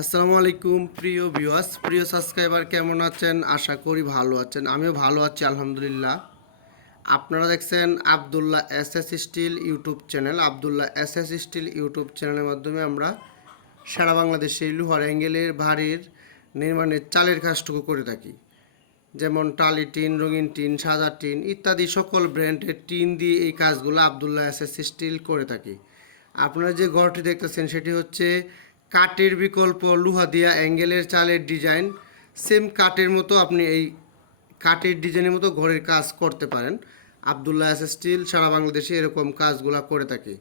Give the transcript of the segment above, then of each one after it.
আসসালামু আলাইকুম প্রিয় ভিউয়ার্স, প্রিয় সাবস্ক্রাইবার, কেমন আছেন? আশা করি ভালো আছেন। আমিও ভালো আছি আলহামদুলিল্লাহ। আপনারা দেখছেন Abdullah SS still YouTube channel. Abdullah SS still YouTube চ্যানেলের মাধ্যমে আমরা সারা বাংলাদেশে লোহার অ্যাঙ্গেলের ভারীর নির্মাণের চালের কাজটুকু করে থাকি। যেমন টালি টিন, রঙিন টিন, সাদা টিন ইত্যাদি সকল ব্র্যান্ডের টিন দিয়ে এই কাজগুলো আব্দুল্লাহ এসএস স্টিল করে থাকি। আপনারা যে ঘরটি দেখতেছেন সেটি হচ্ছে কাঠের বিকল্প লোহা দিয়া অ্যাঙ্গেলের চালের ডিজাইন। সেম কাঠের মতো আপনি এই কাঠের ডিজাইনের মতো ঘরের কাজ করতে পারেন। আব্দুল্লাহ এসএস স্টিল সারা বাংলাদেশে এরকম কাজগুলো করে থাকে।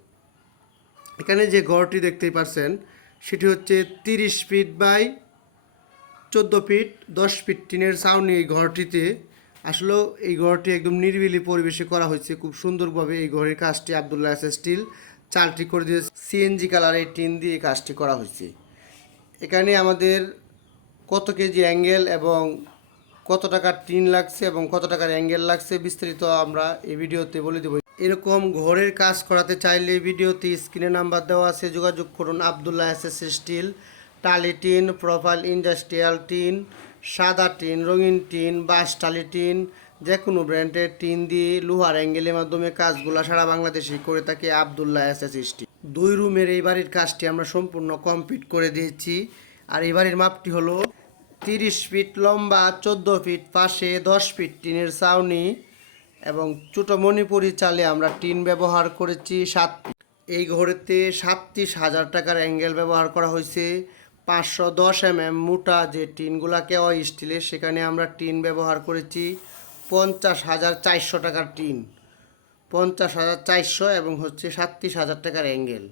এখানে যে ঘরটি দেখতেই পাচ্ছেন সেটি হচ্ছে 30 ফিট বাই 14 ফিট 10 ফিট টিনের ছাউনি। এই ঘরটিতে আসলেও এই ঘরটি একদম নিরিবিলি পরিবেশে করা হয়েছে। খুব সুন্দরভাবে এই ঘরের কাজটি আব্দুল্লাহ এসএস স্টিল চালটি করে দিয়ে সিএনজি কালারের টিন দিয়ে কাজটি করা হয়েছে। এখানে আমাদের কত কেজি অ্যাঙ্গেল এবং কত টাকার টিন লাগছে এবং কত টাকার অ্যাঙ্গেল লাগছে বিস্তারিত আমরা এই ভিডিওতে বলে দেবো। এরকম ঘরের কাজ করাতে চাইলে ভিডিওতে স্ক্রিনে নাম্বার দেওয়া আছে, যোগাযোগ করুন। আব্দুল্লাহ এসএস স্টিল টালি টিন, প্রোফাইল ইন্ডাস্ট্রিয়াল টিন, সাদা টিন, রঙিন টিন, বাঁশ টালি টিন, যে কোনো ব্র্যান্ডের টিন দিয়ে লোহার অ্যাঙ্গেলের মাধ্যমে কাজগুলো সারা বাংলাদেশে করে থাকে আব্দুল্লাহ এসএস স্টিল। 2 রুমের এই বাড়ির কাজটি আমরা সম্পূর্ণ কমপ্লিট করে দিয়েছি। আর এই বাড়ির মাপটি হলো 30 ফিট লম্বা, 14 ফিট পাশে, 10 ফিট টিনের ছাউনি এবং ছোটো মণিপুরি চালে আমরা টিন ব্যবহার করেছি 7 ফিট। এই ঘরেতে 37,000 টাকার অ্যাঙ্গেল ব্যবহার করা হয়েছে। 510 মোটা যে টিনগুলা কেওয়া স্টিলের, সেখানে আমরা টিন ব্যবহার করেছি 50,400 টাকার টিন, 50,400 এবং হচ্ছে 37,000 টাকার অ্যাঙ্গেল।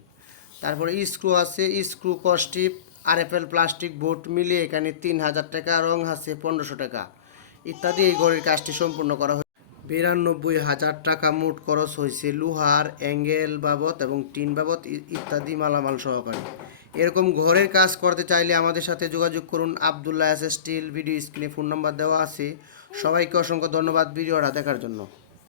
তারপরে স্ক্রু আছে, স্ক্রু কস্টিপ আরএফএল প্লাস্টিক বোর্ড মিলিয়ে এখানে 3,000 টাকা, রং আছে 1500 টাকা ইত্যাদি। এই ঘরের কাজটি সম্পূর্ণ করা হয়েছে। 92,000 টাকা মোট খরচ হয়েছে লোহার অ্যাঙ্গেল বাবদ এবং টিন বাবদ ইত্যাদি মালামাল সহকারে। এরকম ঘরের কাজ করতে চাইলে আমাদের সাথে যোগাযোগ করুন। আব্দুল্লাহ এসএস স্টিল, ভিডিও স্ক্রিনে ফোন নাম্বার দেওয়া আছে। সবাইকে অসংখ্য ধন্যবাদ ভিডিওটা দেখার জন্য।